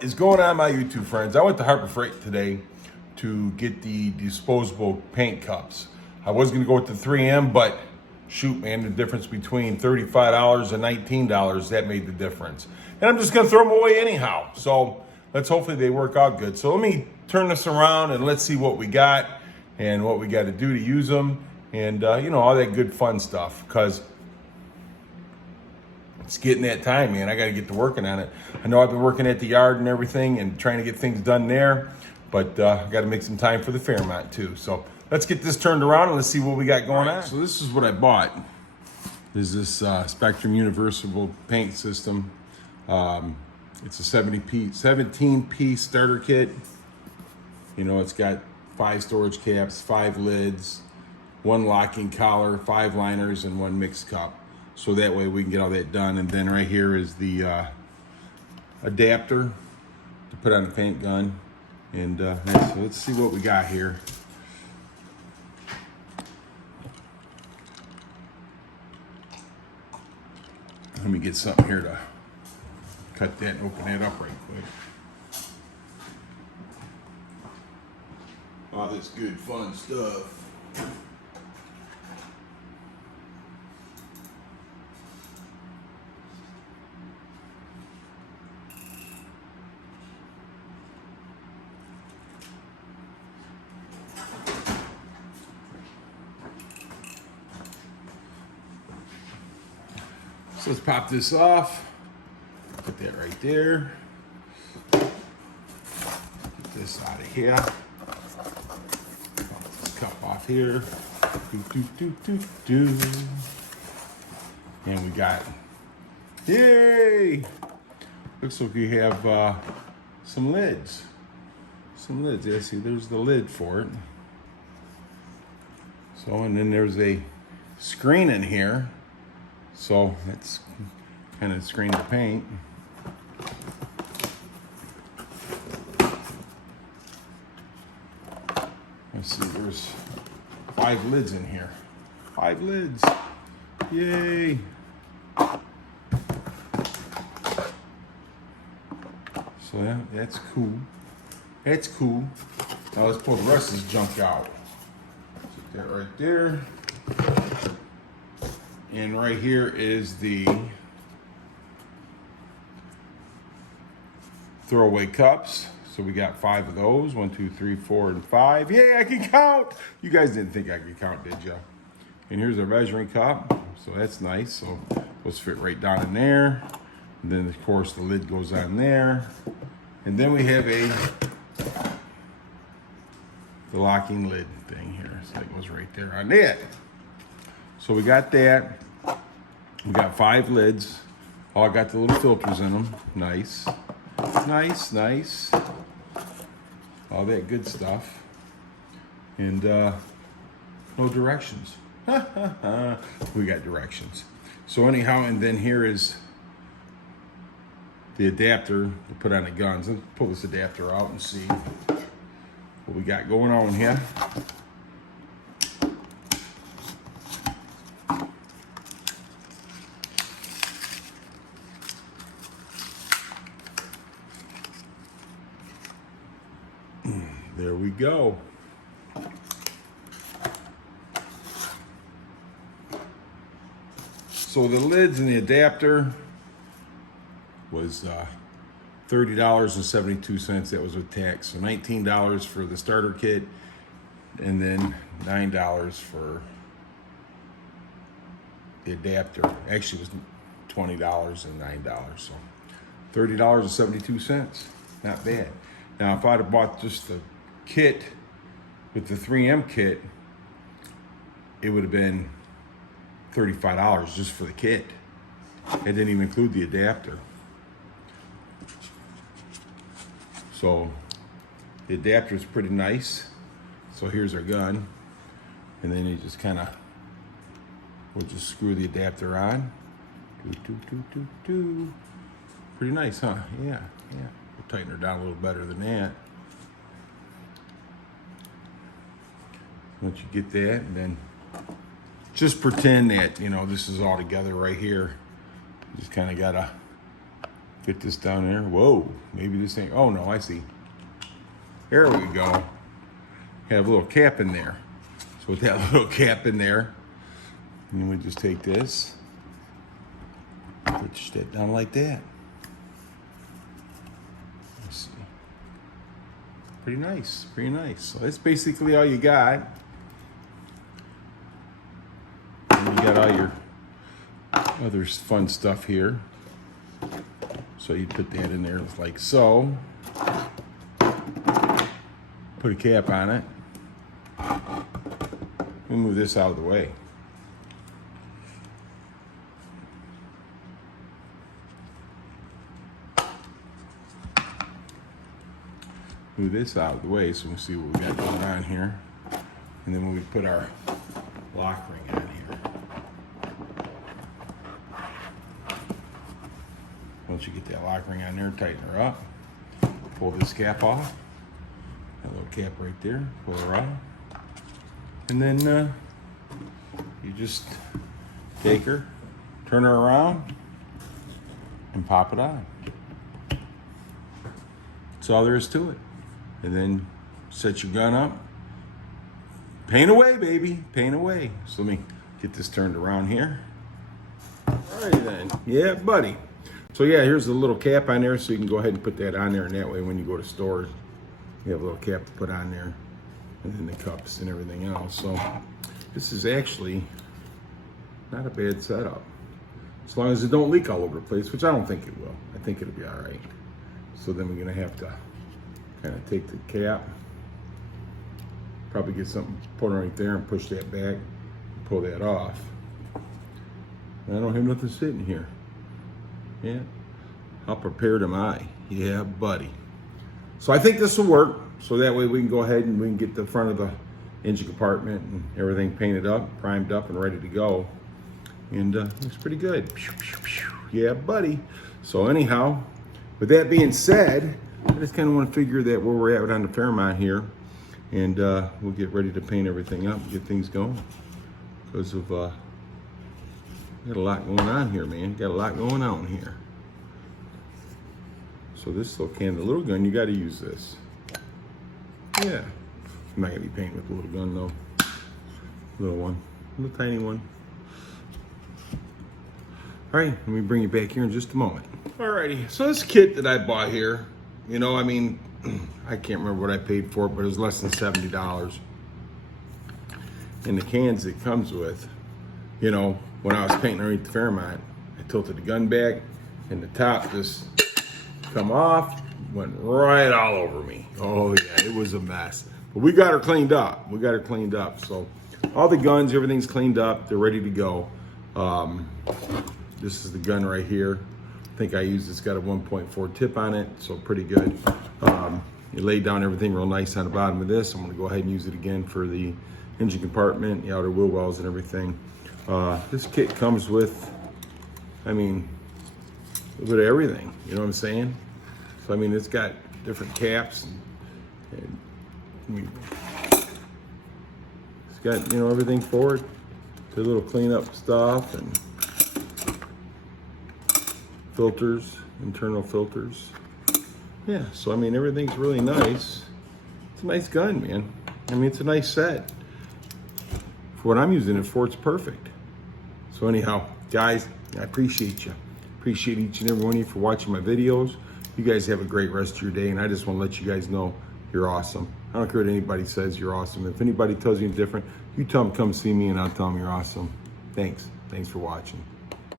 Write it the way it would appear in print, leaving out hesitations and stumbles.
is going on, my YouTube friends? I went to Harbor Freight today to get the disposable paint cups. I was going to go with the 3M, but shoot, man, the difference between $35 and $19, that made the difference. And I'm just going to throw them away anyhow. So let's hopefully they work out good. So let me turn this around and let's see what we got and what we got to do to use them and, all that good fun stuff. Because it's getting that time, man. I got to get to working on it. I know I've been working at the yard and everything and trying to get things done there, but I got to make some time for the Fairmont too. So let's get this turned around and let's see what we got going on. So this is what I bought. This is this Spectrum Universal paint system. It's a 17-piece starter kit. It's got 5 storage caps, 5 lids, 1 locking collar, 5 liners, and 1 mixed cup. So that way we can get all that done. And then right here is the adapter to put on the paint gun. And so let's see what we got here. Let me get something here to cut that and open that up right quick. All this good fun stuff. So let's pop this off. Put that right there. Get this out of here. Pop this cup off here. And we got, yay! Looks like we have some lids. Some lids. Yeah, see, there's the lid for it. So, and then there's a screen in here. So that's kind of screen the paint. Let's see, there's 5 lids in here. 5 lids. Yay. So yeah, that's cool. That's cool. Now let's pull the rest of this junk out. Put that right there. And right here is the throwaway cups. So we got 5 of those. 1, 2, 3, 4, and 5. Yay, I can count. You guys didn't think I could count, did you? And here's our measuring cup. So that's nice. So those fit right down in there. And then of course the lid goes on there. And then we have the locking lid thing here. So that goes right there on that. So we got that. We got 5 lids. All got the little filters in them. Nice. Nice, nice. All that good stuff. And no directions. We got directions. So anyhow, and then here is the adapter to put on the guns. Let's pull this adapter out and see what we got going on here. There we go. So the lids and the adapter was $30.72. That was with tax. So $19 for the starter kit, and then $9 for the adapter. Actually, it was $20 and $9. So $30.72. Not bad. Now, if I'd have bought just the kit with the 3M kit, it would have been $35 just for the kit. It didn't even include the adapter. So the adapter is pretty nice. So here's our gun. And then you just we'll just screw the adapter on. Pretty nice, huh? Yeah. We'll tighten her down a little better than that. Once you get that, and then just pretend that, this is all together right here. You just kind of gotta Fit this down there. Whoa, maybe this ain't, oh no, I see. There we go. Have a little cap in there. So with that little cap in there, and then we just take this, push that down like that. Let's see. Pretty nice, pretty nice. So that's basically all you got. And you got all your other fun stuff here. So you put that in there like so. Put a cap on it. Let me move this out of the way. Move this out of the way so we can see what we got going on here. And then when we put our lock ring on here. Once you get that lock ring on there, tighten her up. Pull this cap off. That little cap right there, pull her out. And then you just take her, turn her around, and pop it on. That's all there is to it. And then set your gun up. Paint away, baby, paint away. So let me get this turned around here. All right then, yeah, buddy. So yeah, here's the little cap on there, so you can go ahead and put that on there, and that way when you go to stores, you have a little cap to put on there, and then the cups and everything else. So this is actually not a bad setup, as long as it don't leak all over the place, which I don't think it will. I think it'll be all right. So then we're gonna have to kind of take the cap, probably get something, put it right there and push that back, and pull that off. And I don't have nothing sitting here. Yeah, how prepared am I? Yeah, buddy. So I think this will work. So that way we can go ahead and we can get the front of the engine compartment and everything painted up, primed up, and ready to go. And looks pretty good. Yeah, buddy. So anyhow, with that being said, I just kind of want to figure that where we're at on the Fairmont here, and we'll get ready to paint everything up, get things going. Because of got a lot going on here, man. Got a lot going on here. So this little can, the little gun, you got to use this. Yeah, I'm not gonna be painting with the little gun though. Little one, little tiny one. All right, let me bring you back here in just a moment. Alrighty, so this kit that I bought here, you know, I mean, I can't remember what I paid for it, but it was less than $70. And the cans it comes with, you know, when I was painting underneath the Fairmont, I tilted the gun back and the top just come off, went right all over me. Oh yeah, it was a mess. But we got her cleaned up. We got her cleaned up. So all the guns, everything's cleaned up. They're ready to go. This is the gun right here. I think I used, it's got a 1.4 tip on it, so pretty good. You laid down everything real nice on the bottom of this. I'm gonna go ahead and use it again for the engine compartment, the outer wheel wells and everything. This kit comes with, I mean, a little bit of everything, you know what I'm saying? So I mean, it's got different caps and it's got, you know, everything for it. The little cleanup stuff and filters, internal filters. Yeah, so I mean, everything's really nice. It's a nice gun, man. I mean, it's a nice set. For what I'm using it for, it's perfect. So anyhow, guys, I appreciate you. Appreciate each and every one of you for watching my videos. You guys have a great rest of your day, and I just want to let you guys know you're awesome. I don't care what anybody says, you're awesome. If anybody tells you different, you tell them come see me and I'll tell them you're awesome. Thanks. Thanks for watching.